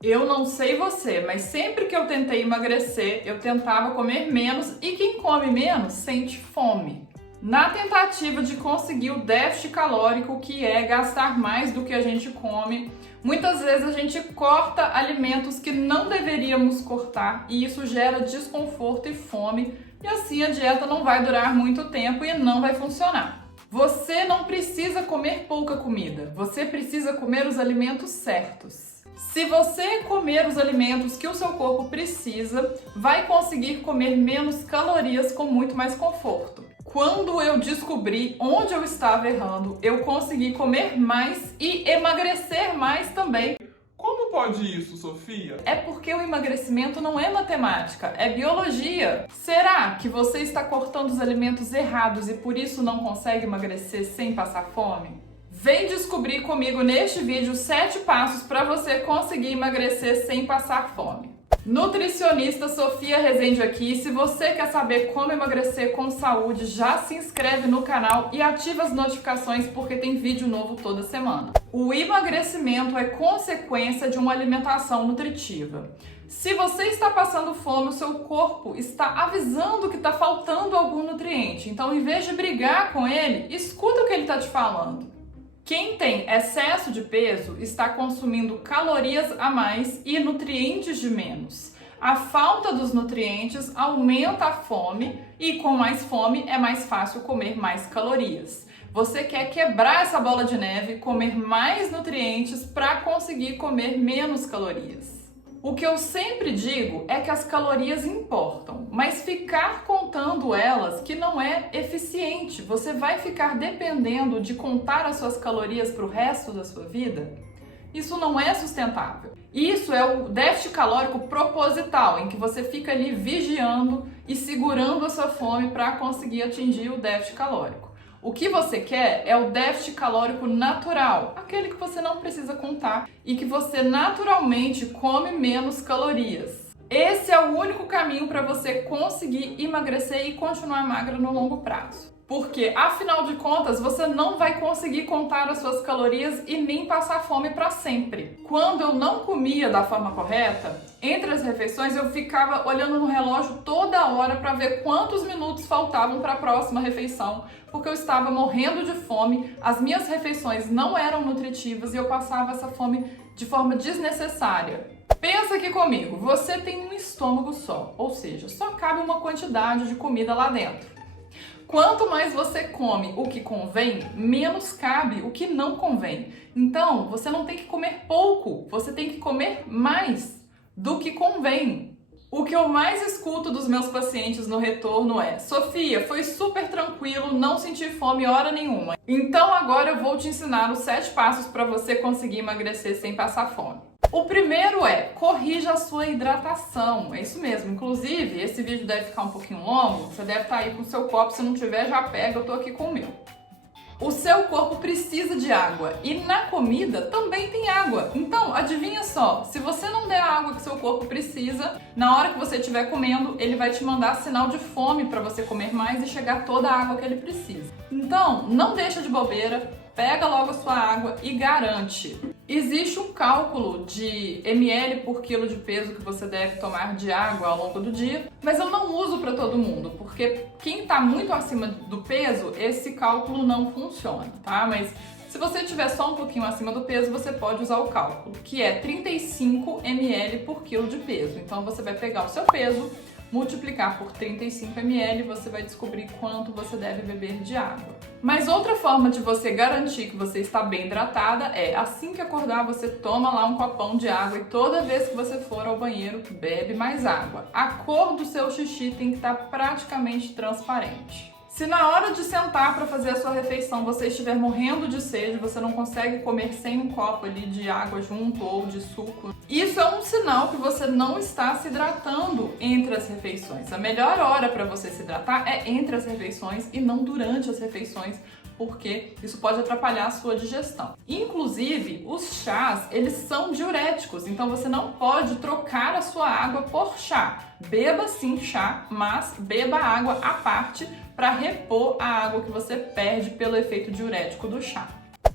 Eu não sei você, mas sempre que eu tentei emagrecer, eu tentava comer menos e quem come menos sente fome. Na tentativa de conseguir o déficit calórico, que é gastar mais do que a gente come, muitas vezes a gente corta alimentos que não deveríamos cortar e isso gera desconforto e fome, e assim a dieta não vai durar muito tempo e não vai funcionar. Você não precisa comer pouca comida, você precisa comer os alimentos certos. Se você comer os alimentos que o seu corpo precisa, vai conseguir comer menos calorias com muito mais conforto. Quando eu descobri onde eu estava errando, eu consegui comer mais e emagrecer mais também. Como pode isso, Sofia? É porque o emagrecimento não é matemática, é biologia. Será que você está cortando os alimentos errados e por isso não consegue emagrecer sem passar fome? Vem descobrir comigo neste vídeo 7 passos para você conseguir emagrecer sem passar fome. Nutricionista Sofia Rezende aqui. Se você quer saber como emagrecer com saúde, já se inscreve no canal e ativa as notificações porque tem vídeo novo toda semana. O emagrecimento é consequência de uma alimentação nutritiva. Se você está passando fome, o seu corpo está avisando que está faltando algum nutriente. Então, em vez de brigar com ele, escuta o que ele está te falando. Quem tem excesso de peso está consumindo calorias a mais e nutrientes de menos. A falta dos nutrientes aumenta a fome e com mais fome é mais fácil comer mais calorias. Você quer quebrar essa bola de neve, comer mais nutrientes para conseguir comer menos calorias. O que eu sempre digo é que as calorias importam, mas ficar contando elas que não é eficiente. Você vai ficar dependendo de contar as suas calorias para o resto da sua vida? Isso não é sustentável. Isso é o déficit calórico proposital, em que você fica ali vigiando e segurando a sua fome para conseguir atingir o déficit calórico. O que você quer é o déficit calórico natural, aquele que você não precisa contar e que você naturalmente come menos calorias. Esse é o único caminho para você conseguir emagrecer e continuar magra no longo prazo. Porque, afinal de contas, você não vai conseguir contar as suas calorias e nem passar fome para sempre. Quando eu não comia da forma correta, entre as refeições eu ficava olhando no relógio toda hora para ver quantos minutos faltavam para a próxima refeição, porque eu estava morrendo de fome, as minhas refeições não eram nutritivas e eu passava essa fome de forma desnecessária. Pensa aqui comigo, você tem um estômago só, ou seja, só cabe uma quantidade de comida lá dentro. Quanto mais você come o que convém, menos cabe o que não convém. Então, você não tem que comer pouco, você tem que comer mais do que convém. O que eu mais escuto dos meus pacientes no retorno é: Sofia, foi super tranquilo, não senti fome hora nenhuma. Então agora eu vou te ensinar os 7 passos para você conseguir emagrecer sem passar fome. O primeiro é: corrija a sua hidratação. É isso mesmo. Inclusive, esse vídeo deve ficar um pouquinho longo. Você deve estar aí com o seu copo. Se não tiver, já pega. Eu tô aqui com o meu. O seu corpo precisa de água e na comida também tem água. Então, adivinha só, se você não der a água que seu corpo precisa, na hora que você estiver comendo, ele vai te mandar sinal de fome para você comer mais e chegar toda a água que ele precisa. Então, não deixa de bobeira, pega logo a sua água e garante. Existe um cálculo de ml por quilo de peso que você deve tomar de água ao longo do dia, mas eu não uso para todo mundo, porque quem está muito acima do peso, esse cálculo não funciona, tá? Mas se você estiver só um pouquinho acima do peso, você pode usar o cálculo, que é 35 ml por quilo de peso. Então você vai pegar o seu peso, multiplicar por 35 ml, você vai descobrir quanto você deve beber de água. Mas outra forma de você garantir que você está bem hidratada é, assim que acordar, você toma lá um copão de água e toda vez que você for ao banheiro, bebe mais água. A cor do seu xixi tem que estar praticamente transparente. Se na hora de sentar para fazer a sua refeição você estiver morrendo de sede, você não consegue comer sem um copo ali de água junto ou de suco, isso é um sinal que você não está se hidratando entre as refeições. A melhor hora para você se hidratar é entre as refeições e não durante as refeições, porque isso pode atrapalhar a sua digestão. Inclusive, os chás, eles são diuréticos, então você não pode trocar a sua água por chá. Beba sim chá, mas beba água à parte para repor a água que você perde pelo efeito diurético do chá.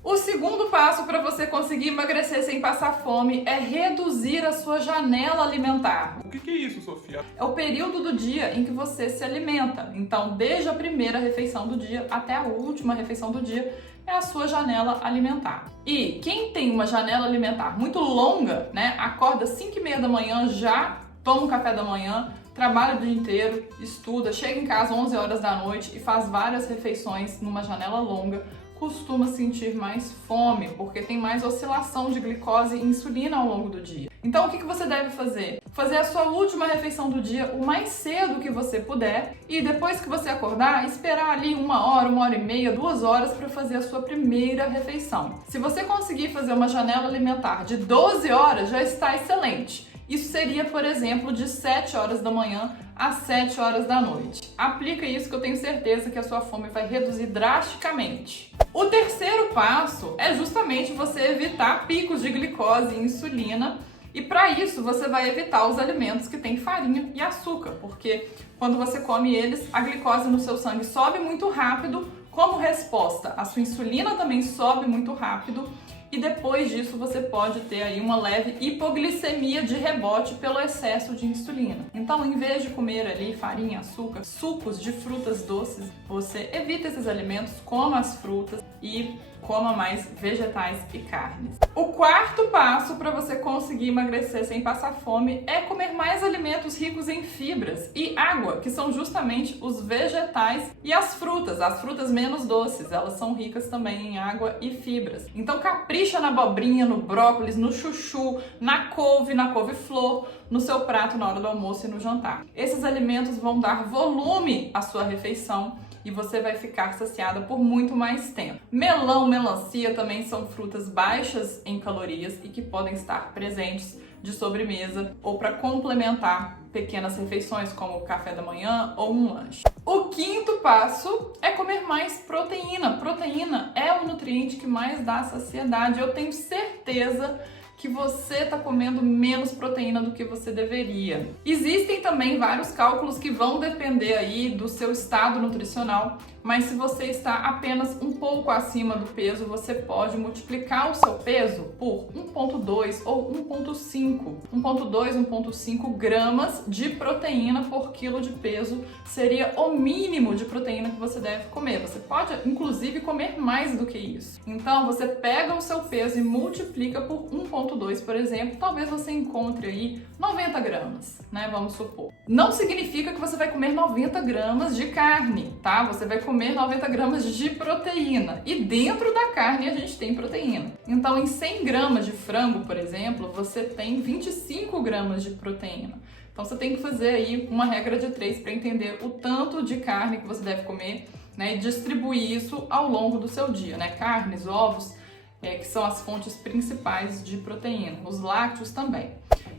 O segundo passo para você conseguir emagrecer sem passar fome é reduzir a sua janela alimentar. O que é isso, Sofia? É o período do dia em que você se alimenta. Então, desde a primeira refeição do dia até a última refeição do dia, é a sua janela alimentar. E quem tem uma janela alimentar muito longa, né, acorda às 5h30 da manhã, já toma um café da manhã, trabalha o dia inteiro, estuda, chega em casa às 11 horas da noite e faz várias refeições numa janela longa, costuma sentir mais fome, porque tem mais oscilação de glicose e insulina ao longo do dia. Então, o que você deve fazer? Fazer a sua última refeição do dia o mais cedo que você puder e depois que você acordar, esperar ali 1 hora, 1 hora e meia, 2 horas para fazer a sua primeira refeição. Se você conseguir fazer uma janela alimentar de 12 horas, já está excelente. Isso seria, por exemplo, de 7 horas da manhã às 7 horas da noite. Aplica isso que eu tenho certeza que a sua fome vai reduzir drasticamente. O terceiro passo é justamente você evitar picos de glicose e insulina. E para isso você vai evitar os alimentos que têm farinha e açúcar, porque quando você come eles, a glicose no seu sangue sobe muito rápido. Como resposta, a sua insulina também sobe muito rápido. E depois disso você pode ter aí uma leve hipoglicemia de rebote pelo excesso de insulina. Então, em vez de comer ali farinha, açúcar, sucos de frutas doces, você evita esses alimentos, coma as frutas e coma mais vegetais e carnes. O quarto passo para você conseguir emagrecer sem passar fome é comer mais alimentos ricos em fibras e água, que são justamente os vegetais e as frutas menos doces, elas são ricas também em água e fibras. Então capricha na abobrinha, no brócolis, no chuchu, na couve-flor, no seu prato na hora do almoço e no jantar. Esses alimentos vão dar volume à sua refeição e você vai ficar saciada por muito mais tempo. Melão, melancia também são frutas baixas em calorias e que podem estar presentes de sobremesa ou para complementar pequenas refeições como o café da manhã ou um lanche. O quinto passo é comer mais proteína. Proteína é o nutriente que mais dá saciedade. Eu tenho certeza que você está comendo menos proteína do que você deveria. Existem também vários cálculos que vão depender aí do seu estado nutricional, mas se você está apenas um pouco acima do peso, você pode multiplicar o seu peso por 1,2 ou 1,5. 1,2, 1,5 gramas de proteína por quilo de peso seria o mínimo de proteína que você deve comer. Você pode, inclusive, comer mais do que isso. Então, você pega o seu peso e multiplica por 1,2, por exemplo, talvez você encontre aí 90 gramas, né? Vamos supor. Não significa que você vai comer 90 gramas de carne, tá? Você vai comer 90 gramas de proteína. E dentro da carne a gente tem proteína. Então, em 100 gramas de frango, por exemplo, você tem 25 gramas de proteína. Então, você tem que fazer aí uma regra de 3 para entender o tanto de carne que você deve comer, né? E distribuir isso ao longo do seu dia, né? Carnes, ovos, que são as fontes principais de proteína. Os lácteos também.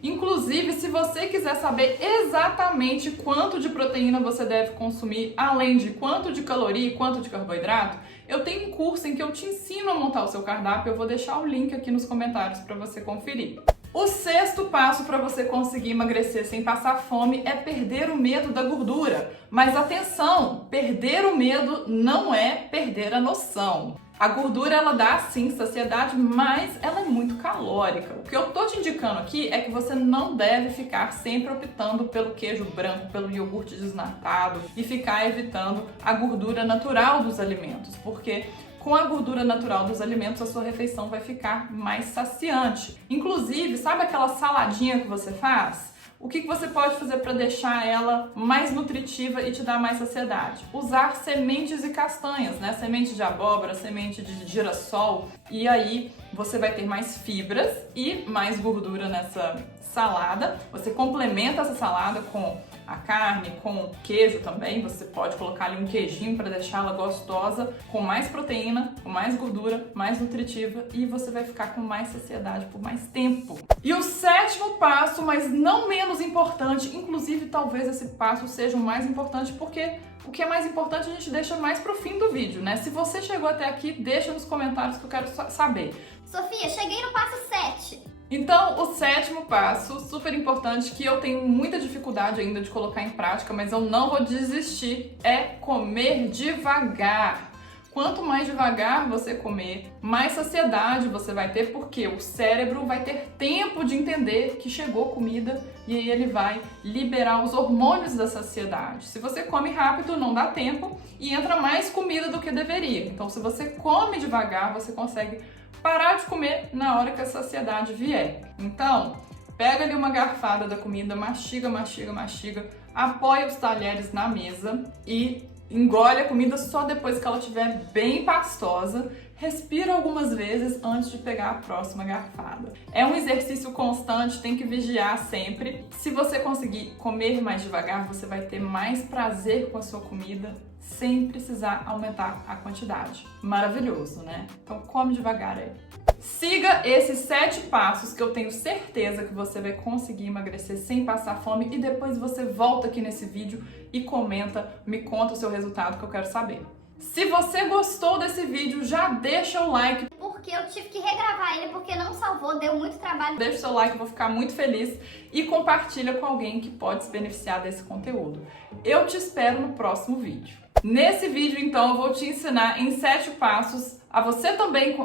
Inclusive, se você quiser saber exatamente quanto de proteína você deve consumir, além de quanto de caloria e quanto de carboidrato, eu tenho um curso em que eu te ensino a montar o seu cardápio. Eu vou deixar o link aqui nos comentários para você conferir. O sexto passo para você conseguir emagrecer sem passar fome é perder o medo da gordura. Mas atenção, perder o medo não é perder a noção. A gordura, ela dá sim saciedade, mas ela é muito calórica. O que eu tô te indicando aqui é que você não deve ficar sempre optando pelo queijo branco, pelo iogurte desnatado e ficar evitando a gordura natural dos alimentos, porque com a gordura natural dos alimentos, a sua refeição vai ficar mais saciante. Inclusive, sabe aquela saladinha que você faz? O que você pode fazer para deixar ela mais nutritiva e te dar mais saciedade? Usar sementes e castanhas, né? Semente de abóbora, semente de girassol. E aí você vai ter mais fibras e mais gordura nessa salada. Você complementa essa salada com a carne, com queijo também. Você pode colocar ali um queijinho para deixá-la gostosa, com mais proteína, com mais gordura, mais nutritiva, e você vai ficar com mais saciedade por mais tempo. E o sétimo passo, mas não menos importante, inclusive talvez esse passo seja o mais importante, porque o que é mais importante a gente deixa mais pro fim do vídeo, né? Se você chegou até aqui, deixa nos comentários que eu quero saber. Sofia, cheguei no passo 7. Então, o sétimo passo, super importante, que eu tenho muita dificuldade ainda de colocar em prática, mas eu não vou desistir, é comer devagar. Quanto mais devagar você comer, mais saciedade você vai ter, porque o cérebro vai ter tempo de entender que chegou comida e aí ele vai liberar os hormônios da saciedade. Se você come rápido, não dá tempo e entra mais comida do que deveria. Então, se você come devagar, você consegue parar de comer na hora que a saciedade vier. Então, pega ali uma garfada da comida, mastiga, mastiga, mastiga, apoia os talheres na mesa e engole a comida só depois que ela estiver bem pastosa. Respira algumas vezes antes de pegar a próxima garfada. É um exercício constante, tem que vigiar sempre. Se você conseguir comer mais devagar, você vai ter mais prazer com a sua comida sem precisar aumentar a quantidade. Maravilhoso, né? Então come devagar aí. Siga esses 7 passos que eu tenho certeza que você vai conseguir emagrecer sem passar fome e depois você volta aqui nesse vídeo e comenta, me conta o seu resultado que eu quero saber. Se você gostou desse vídeo, já deixa o like. Porque eu tive que regravar ele porque não salvou, deu muito trabalho. Deixa o seu like, eu vou ficar muito feliz e compartilha com alguém que pode se beneficiar desse conteúdo. Eu te espero no próximo vídeo. Nesse vídeo, então, eu vou te ensinar em 7 passos a você também...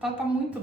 Tá muito...